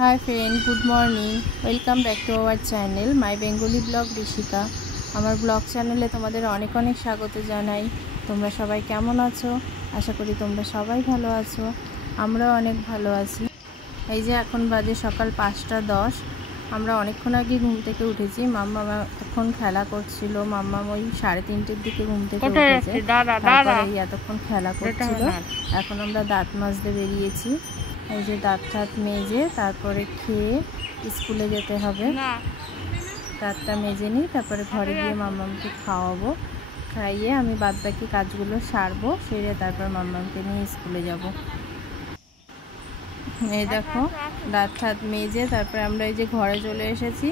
Hi friend, good morning, welcome back to our channel my Bengali blog Rishika. আমার blog চ্যানেলে তোমাদের অনেক অনেক স্বাগত জানাই। তোমরা সবাই কেমন আছো? আশা করি তোমরা সবাই ভালো আছো। আমরাও অনেক ভালো আছি। এই যে এখন বাজে সকাল 5টা 10। আমরা অনেকক্ষণ আগে ঘুম থেকে উঠেছি। মাম্মা এখন খেলা করছিল। মাম্মা ওই 3:30-র দিকে ঘুম থেকে উঠেছে, তারপরে এতক্ষণ খেলা করছিল। এখন আমরা দাঁত মাজতে বেরিয়েছি। এই যে দাঁত ঠাত মেজে তারপরে খেয়ে স্কুলে যেতে হবে। দাঁতটা মেজে নিই, তারপরে ঘরে গিয়ে মাম্মামকে খাওয়াবো। খাইয়ে আমি বাদবাকি কাজগুলো সারবো, সেরে তারপর মাম্মামকে নিয়ে স্কুলে যাব। এই দেখো দাঁত ঠাত মেজে তারপরে আমরা এই যে ঘরে চলে এসেছি।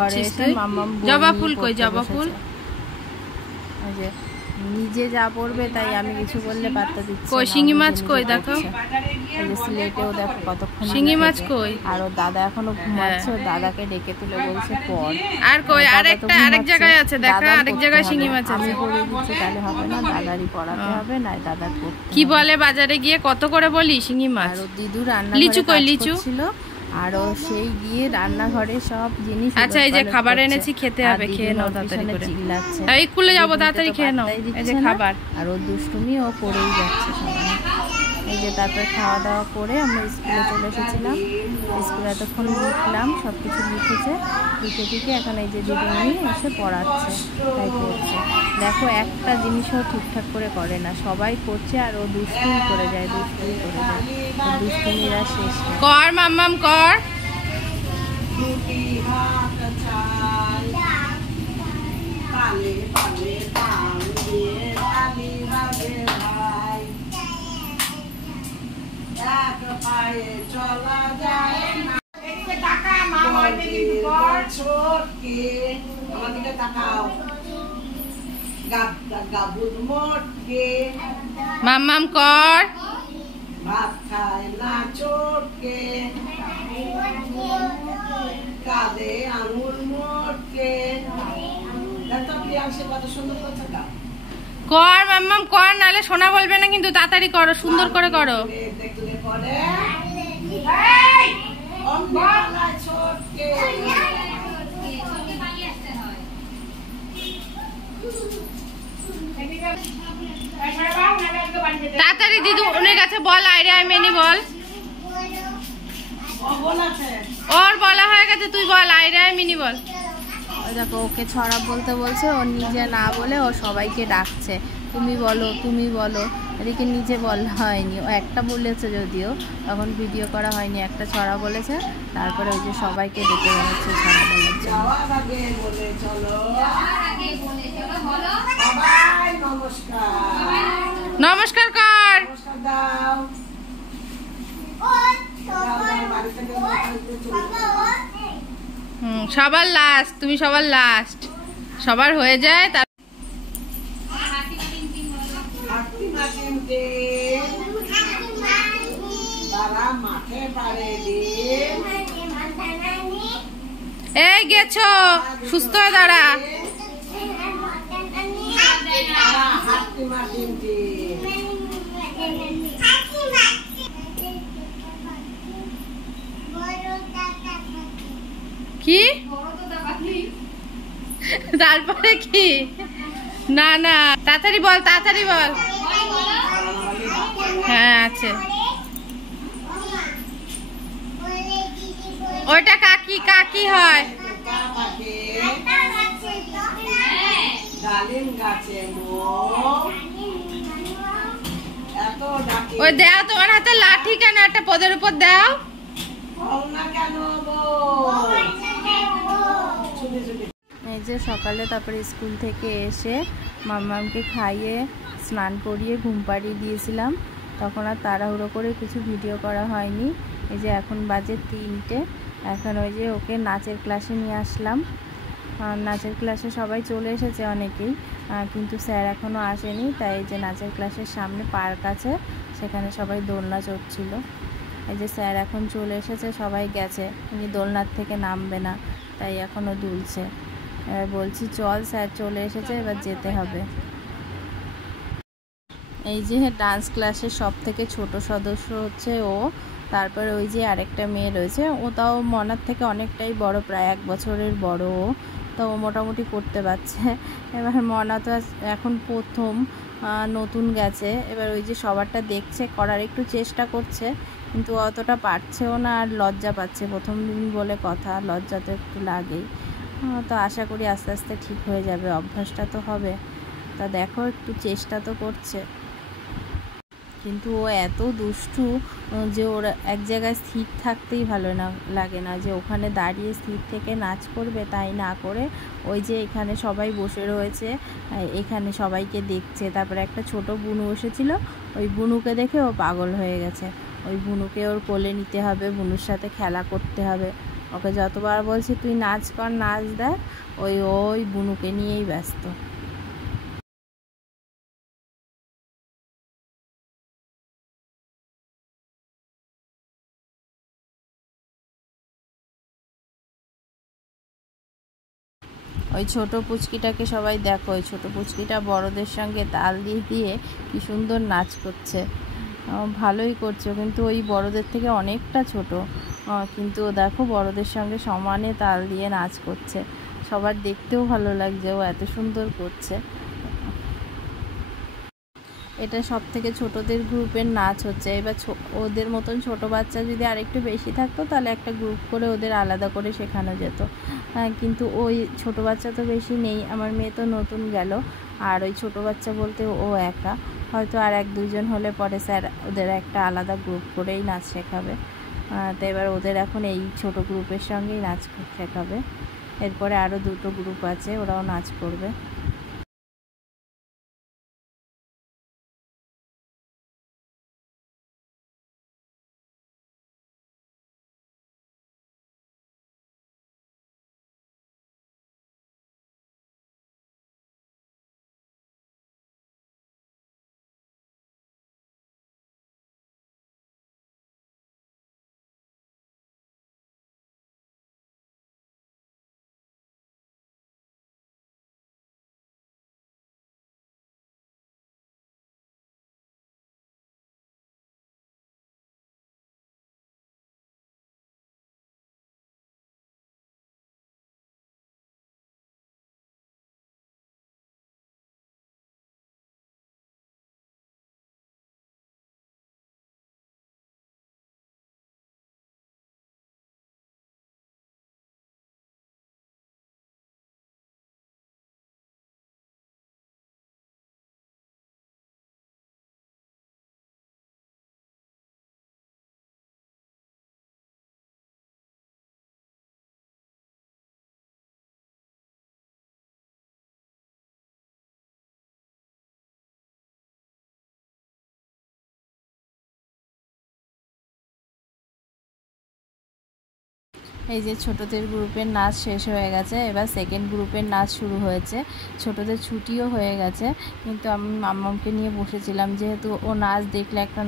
ঘরে এসে মাম্মাম জবা ফুল কই, জবা ফুল এই যে নিজে যা পড়বে তাই আমি কিছু বললে পাত্তা দিচ্ছি। কই শিঙি মাছ কই দেখো, এই যে সিলেটেও দেখো কতক্ষণ শিঙি মাছ কই। আর ওর দাদা এখনো ঘুমাচ্ছে, ওর দাদাকে ডেকে তুলে বলছে পড়। আর কই আরেকটা আরেক জায়গায় আছে দেখো, আরেক জায়গায় শিঙি মাছ আছে। আমি পড়িয়ে দিচ্ছি তাহলে হবে না, দাদারই পড়াতে হবে, না দাদার পড়তে। কি বলে বাজারে গিয়ে কত করে বলি শিঙি মাছ। আর ওর দিদু রান্না লিচু কই, লিচু ছিল। আর ও সেই গিয়ে রান্নাঘরে সব জিনিস। আচ্ছা এই যে খাবার এনেছি, খেতে হবে, খেয়ে নাও তাড়াতাড়ি করে। চিল্লাচ্ছে এই স্কুলে যাবো, তাড়াতাড়ি খেয়ে নাও। এই যে খাবার, আর ও দুষ্টুমি ও করেই যাচ্ছে সবাই। এই যে তারপর খাওয়া দাওয়া করে আমরা স্কুলে চলে এসেছিলাম। স্কুলে এতক্ষণ লিখলাম, সব কিছু লিখেছে। লিখে এখন এই যে দিদিমণি এসে পড়াচ্ছে, তাই করছে। দেখো একটা জিনিসও ঠিকঠাক করে করে না, সবাই করছে আর ও দুষ্টুমি করে যায়, দুষ্টুমি করে যায়। দুষ্টুমিরা শেষ কর, মাম্মাম কর। মাম্মাম কর। ভাত খায় না চোটকে, কাঁদে আঙুল মোটকে। কর মাম্মাম কর, নাহলে সোনা বলবে না কিন্তু। তাড়াতাড়ি করো, সুন্দর করে করো। তাড়াতাড়ি দিদু উনি কাছে বল, আইরে আই মেনি বল। ওর বলা হয়ে গেছে, তুই বল আইরে আই মিনি বল। দেখো ওকে ছড়া বলতে বলছে, ও নিজে না বলে ও সবাইকে ডাকছে, তুমি বলো তুমি বলো। এদিকে নিজে বলা হয়নি, ও একটা বলেছে যদিও, তখন ভিডিও করা হয়নি। একটা ছড়া বলেছে, তারপরে ওই যে সবাইকে ডেকে বেড়াচ্ছে ছড়া বলার জন্য। নমস্কার কর। সবার লাস্ট, তুমি সবার লাস্ট, সবার হয়ে যায়। এই গেছো, সুস্থ হয়ে দাঁড়া। কি তারপরে কি? না না তাড়াতাড়ি বল, তাড়াতাড়ি বল। হ্যাঁ আছে। ওইটা কাকি, কাকি হয়। ওই দাও, তোমার হাতে লাঠি কেন? একটা পদের উপর দাও। এই যে সকালে তারপরে স্কুল থেকে এসে মাম্মামকে খাইয়ে স্নান করিয়ে ঘুম পাড়িয়ে দিয়েছিলাম। তখন আর তাড়াহুড়ো করে কিছু ভিডিও করা হয়নি। এই যে এখন বাজে 3টে। এখন ওই যে ওকে নাচের ক্লাসে নিয়ে আসলাম। নাচের ক্লাসে সবাই চলে এসেছে অনেকেই, কিন্তু স্যার এখনও আসেনি। তাই এই যে নাচের ক্লাসের সামনে পার্ক আছে, সেখানে সবাই দোলনা চড়ছিল। এই যে স্যার এখন চলে এসেছে, সবাই গেছে, উনি দোলনার থেকে নামবে না, তাই এখনও দুলছে। এবার বলছি চল, স্যার চলে এসেছে, এবার যেতে হবে। এই যে ডান্স ক্লাসের সব থেকে ছোট সদস্য হচ্ছে ও। তারপরে ওই যে আরেকটা মেয়ে রয়েছে, ও তাও মনার থেকে অনেকটাই বড়, প্রায় 1 বছরের বড়। তো ও মোটামুটি করতে পারছে। এবার মনা তো এখন প্রথম নতুন গেছে, এবার ওই যে সবারটা দেখছে, করার একটু চেষ্টা করছে, কিন্তু অতটা পারছেও না, আর লজ্জা পাচ্ছে, প্রথম দিন বলে কথা, লজ্জা তো একটু লাগেই। তো আশা করি আস্তে আস্তে ঠিক হয়ে যাবে, অভ্যাসটা তো হবে। তা দেখো একটু চেষ্টা তো করছে, কিন্তু ও এত দুষ্টু যে ওর এক জায়গায় স্থির থাকতেই ভালো না লাগে না, যে ওখানে দাঁড়িয়ে স্থির থেকে নাচ করবে, তাই না করে ওই যে এখানে সবাই বসে রয়েছে, এখানে সবাইকে দেখছে। তারপরে একটা ছোট বুনু এসেছিল, ওই বুনুকে দেখে ও পাগল হয়ে গেছে। ওই বুনুকে ওর কোলে নিতে হবে, বুনুর সাথে খেলা করতে হবে। ওকে যতবার বলছি তুই নাচ কর, নাচ দেখ, ওই বুনুকে নিয়েই ব্যস্ত। ওই ছোট পুচকিটাকে সবাই দেখো, ওই ছোট পুচকিটা বড়দের সঙ্গে তাল দিয়ে দিয়ে কি সুন্দর নাচ করছে, ভালোই করছে, কিন্তু ওই বড়দের থেকে অনেকটা ছোট, কিন্তু দেখো বড়দের সঙ্গে সমানে তাল দিয়ে নাচ করছে। সবার দেখতেও ভালো লাগছে, ও এত সুন্দর করছে। এটা সব থেকে ছোটদের গ্রুপের নাচ হচ্ছে। এবার ওদের মতন ছোট বাচ্চা যদি আরেকটু বেশি থাকতো, তাহলে একটা গ্রুপ করে ওদের আলাদা করে শেখানো যেত, কিন্তু ওই ছোট বাচ্চা তো বেশি নেই, আমার মেয়ে তো নতুন গেল, আর ওই ছোট বাচ্চা বলতে ও একা, হয়তো আর 1-2 জন হলে পরে স্যার ওদের একটা আলাদা গ্রুপ করেই নাচ শেখাবে। তো এবার ওদের এখন এই ছোট গ্রুপের সঙ্গেই নাচ শেখাবে, এরপরে আরও 2টো গ্রুপ আছে, ওরাও নাচ করবে। এই যে ছোটদের গ্রুপের নাচ শেষ হয়ে গেছে, এবার সেকেন্ড গ্রুপের নাচ শুরু হয়েছে। ছোটদের ছুটিও হয়ে গেছে, কিন্তু আমি মাম্মামকে নিয়ে বসেছিলাম, যেহেতু ও নাচ দেখলে একটা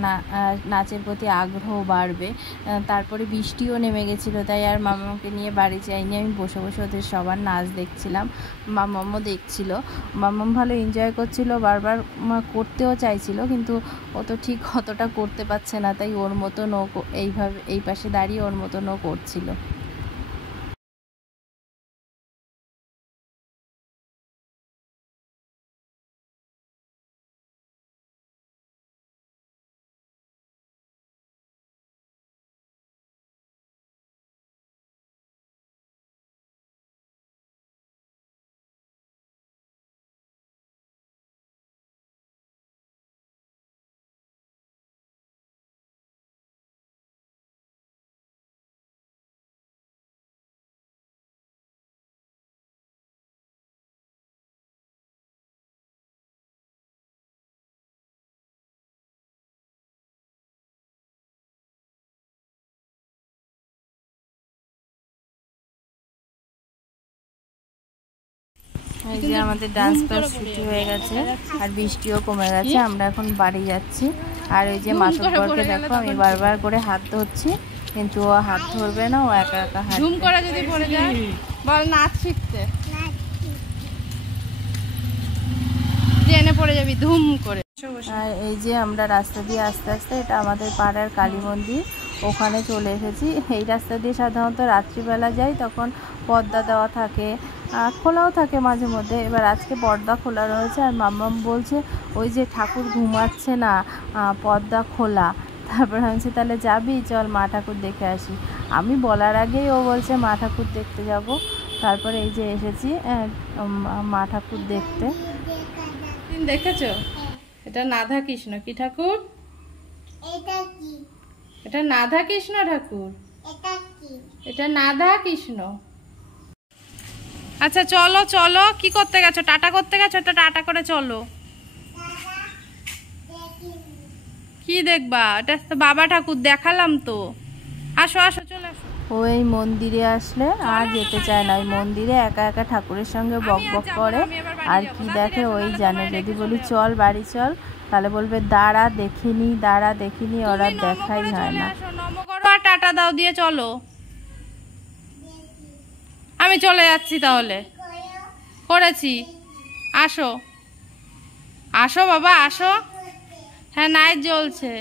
নাচের প্রতি আগ্রহ বাড়বে। তারপরে বৃষ্টিও নেমে গেছিলো, তাই আর মাম্মামকে নিয়ে বাড়ি যাইনি, আমি বসে বসে ওদের সবার নাচ দেখছিলাম, মাম্মামও দেখছিল। মাম্মাম ভালো এনজয় করছিল, বারবার করতেও চাইছিল, কিন্তু ও তো ঠিক অতটা করতে পারছে না, তাই ওর মতন ও এইভাবে এই পাশে দাঁড়িয়ে ওর মতন ও করছিল। এই যে আমাদের ডান্স ক্লাস ছুটি হয়ে গেছে, আর বৃষ্টিও কমে গেছে, আমরা এখন বাড়ি যাচ্ছি। আর ওই যে মাতব্বরকে দেখো, আমি বারবার করে হাত ধরছি, কিন্তু ও হাত ধরবে না, ও একা একা হাত ঝুম করে যদি পড়ে যায়, বল নাচ শিখতে ট্রেনে পড়ে যাবি ধুম করে। আর এই যে আমরা রাস্তা দিয়ে আস্তে আস্তে, এটা আমাদের পাড়ার কালী মন্দির, ওখানে চলে এসেছি। এই রাস্তা দিয়ে সাধারণত রাত্রিবেলা যাই, তখন পর্দা দেওয়া থাকে, খোলাও থাকে মাঝে মধ্যে। এবার আজকে পর্দা খোলা রয়েছে, আর মাম্মাম বলছে ওই যে ঠাকুর ঘুমাচ্ছে না, পর্দা খোলা। তারপর আমি তাহলে যাবি, চল মা ঠাকুর দেখে আসি। আমি বলার আগেই ও বলছে মা ঠাকুর দেখতে যাব। তারপরে এই যে এসেছি মা ঠাকুর দেখতে। দেখেছো, এটা রাধা কৃষ্ণ। কি ঠাকুর এটা? রাধা কৃষ্ণ ঠাকুর। এটা রাধা কৃষ্ণ। আচ্ছা চলো চলো, কি করতে গেছো? টাটা করতে গেছো? এটা টাটা করে চলো। কি দেখবা? এটা তো বাবা ঠাকুর, দেখালাম তো। আসো আসো, চলে আসো। ওই মন্দিরে আসলে আর যেতে চায় না, ওই মন্দিরে একা একা ঠাকুরের সঙ্গে বক বক করে, আর কি দেখে ওই জানে। যদি বলি চল বাড়ি চল, তাহলে বলবে দাঁড়া দেখিনি, দাঁড়া দেখিনি, ওরা দেখাই হয় না। আর টাটা দাও দিয়ে চলো। আমি চলে যাচ্ছি তাহলে। করেছি, আসো আসো বাবা আসো। হ্যাঁ নাইট জ্বলছে।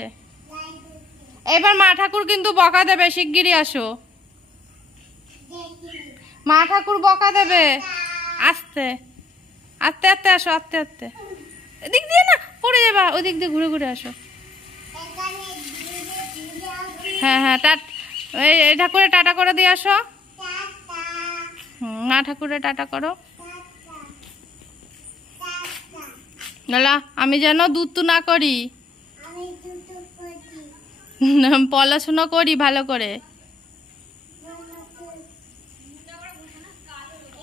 এবার মা ঠাকুর কিন্তু বকা দেবে, শিগগিরই আসো। মা ঠাকুর বকা দেবে, আস্তে আস্তে আস্তে আসো, আস্তে আস্তে। এদিক দিয়ে না, পড়ে যাবা, ওই দিক দিয়ে ঘুরে ঘুরে আসো। হ্যাঁ হ্যাঁ, এই ঠাকুরে টাটা করে দিয়ে আসো। মা ঠাকুরে টাটা করো। লালা, আমি যেন দুধ না করি, পড়াশোনা করি ভালো করে।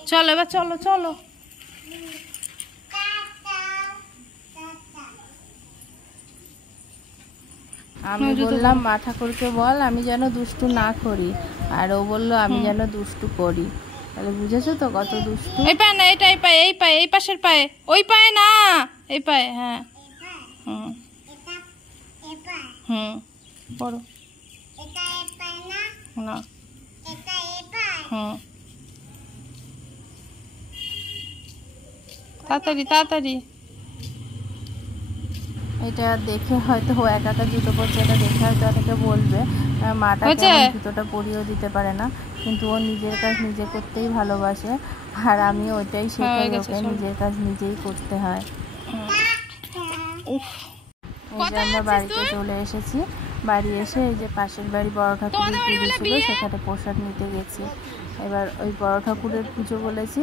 চলো এবার, চলো চলো। আমি বললাম মা ঠাকুরকে বল আমি যেন দুষ্টু না করি, আর ও বললো আমি যেন দুষ্টু করি। তাহলে বুঝেছো তো কত দুষ্টু। এই পায়ে না, এটা এই পায়ে, এই পায়ে, এই পাশের পায়ে, ওই পায়ে না, এই পায়ে। হ্যাঁ হুম হুম, বড় না, হুম, তাড়াতাড়ি তাড়াতাড়ি। এটা দেখে হয়তো ও একা একা জুতো পরছে, এটা দেখে হয়তো এটাকে বলবে মাটা জুতোটা পরিয়েও দিতে পারে না, কিন্তু ও নিজের কাজ নিজে করতেই ভালোবাসে। আর আমি ওইটাই শেখাই ওকে, নিজের কাজ নিজেই করতে হয়। আমরা বাড়িতে চলে এসেছি। বাড়ি এসে এই যে পাশের বাড়ি বড় ঠাকুরের পুজো ছিল, সেখানে প্রসাদ নিতে গেছি। এবার ওই বড় ঠাকুরের পুজো বলেছি।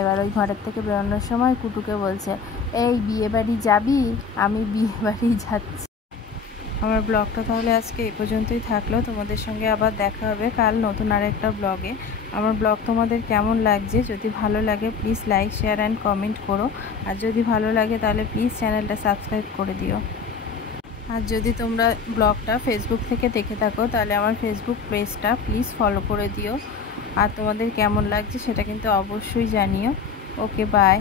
এবার ওই ঘরের থেকে বেরোনোর সময় কুটুকে বলছে, এই বিয়ে বাড়ি যাবি? আমি বিয়ে বাড়ি যাচ্ছি। আমার ব্লগটা তাহলে আজকে এই পর্যন্তই থাকলো। তোমাদের সঙ্গে আবার দেখা হবে কাল নতুন আরেকটা ব্লগে। আমার ব্লগ তোমাদের কেমন লাগছে? যদি ভালো লাগে please like share and comment করো। আর যদি ভালো লাগে তাহলে প্লিজ চ্যানেলটা সাবস্ক্রাইব করে দিও। আর যদি তোমরা ব্লগটা ফেসবুক থেকে দেখে থাকো তাহলে আমার ফেসবুক পেজটা প্লিজ ফলো করে দিও। আর তোমাদের কেমন লাগছে সেটা কিন্তু অবশ্যই জানিও। ওকে, বাই।